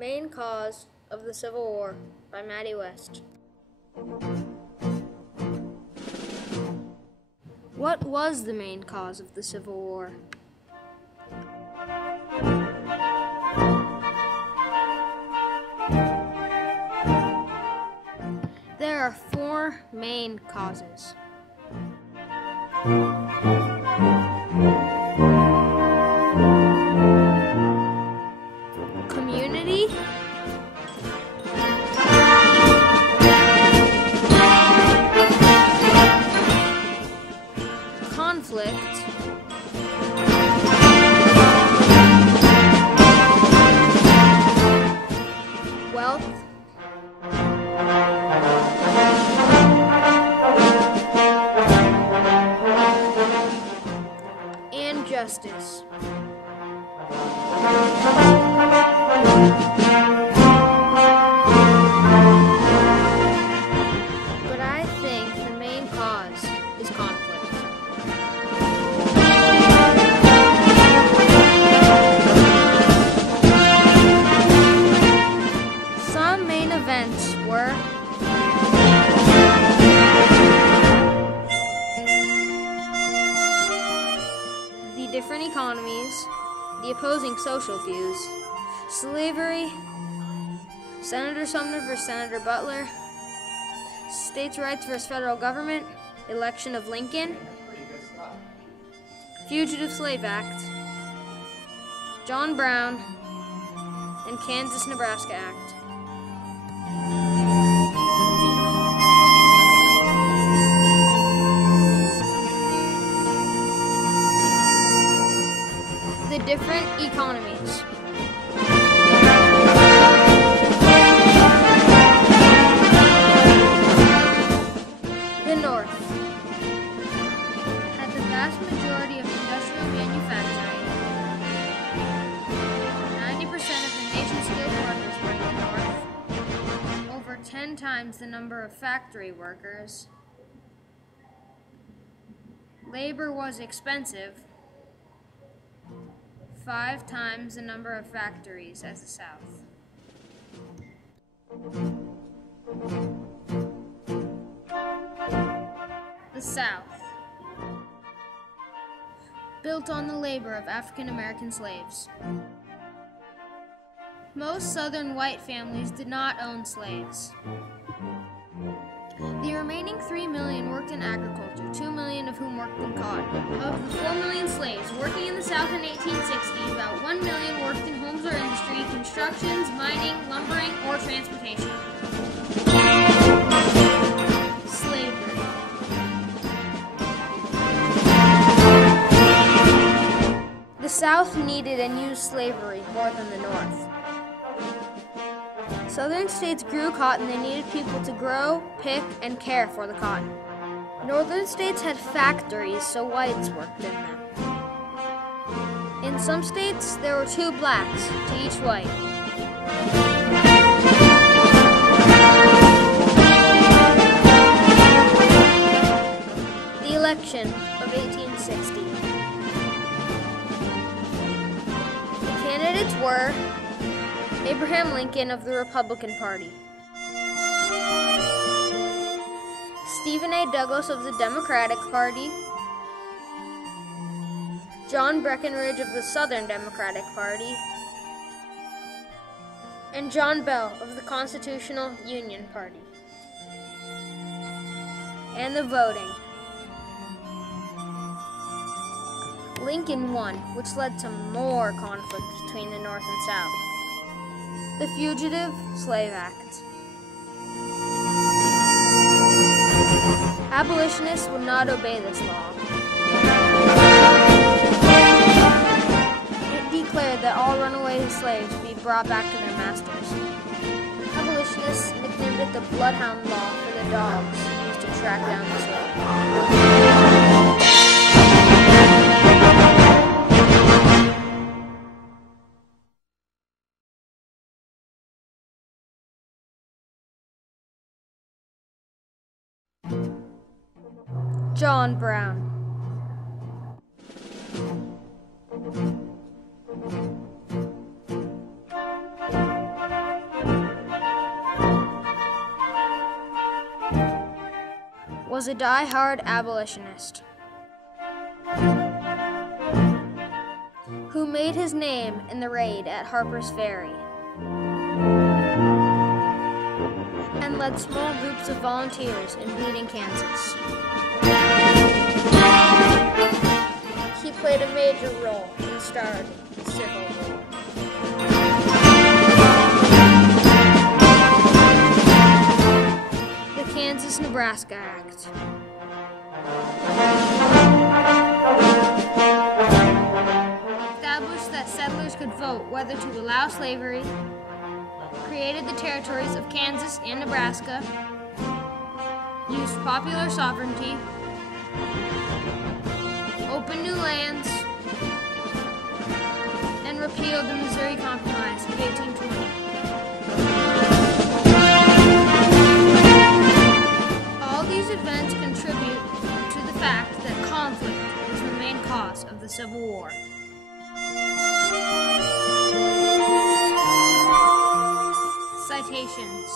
Main Cause of the Civil War by Maddie West. What was the main cause of the Civil War? There are four main causes. Community, conflict, wealth, and justice. But I think the main cause is conflict. Some main events were the different economies, the opposing social views, slavery, Senator Sumner versus Senator Butler, states' rights versus federal government, election of Lincoln, Fugitive Slave Act, John Brown, and Kansas-Nebraska Act. The different economies. The North had the vast majority of industrial manufacturing. 90% of the nation's skilled workers were in the North. Over 10 times the number of factory workers. Labor was expensive. 5 times the number of factories as the South. The South, built on the labor of African American slaves. Most Southern white families did not own slaves. The remaining 3 million worked in agriculture, 2 million of whom worked in cotton. Of the 4 million slaves working in the South in 1860, about 1 million worked in homes or industry, constructions, mining, lumbering, or transportation. Slavery. The South needed and used slavery more than the North. Southern states grew cotton. They needed people to grow, pick, and care for the cotton. Northern states had factories, so whites worked in them. In some states, there were 2 blacks to each white. The election of 1860. The candidates were Abraham Lincoln of the Republican Party, Stephen A. Douglas of the Democratic Party, John Breckinridge of the Southern Democratic Party, and John Bell of the Constitutional Union Party. And the voting. Lincoln won, which led to more conflict between the North and South. The Fugitive Slave Act. Abolitionists would not obey this law. It declared that all runaway slaves be brought back to their masters. Abolitionists nicknamed it the Bloodhound Law for the dogs used to track down the slaves. John Brown. was a die-hard abolitionist who made his name in the raid at Harper's Ferry and led small groups of volunteers in Bleeding, Kansas. He played a major role in the start of the Civil War. The Kansas-Nebraska Act. Established that settlers could vote whether to allow slavery, created the territories of Kansas and Nebraska, used popular sovereignty, opened new lands, and repealed the Missouri Compromise of 1820. All these events contribute to the fact that conflict was the main cause of the Civil War. Citations.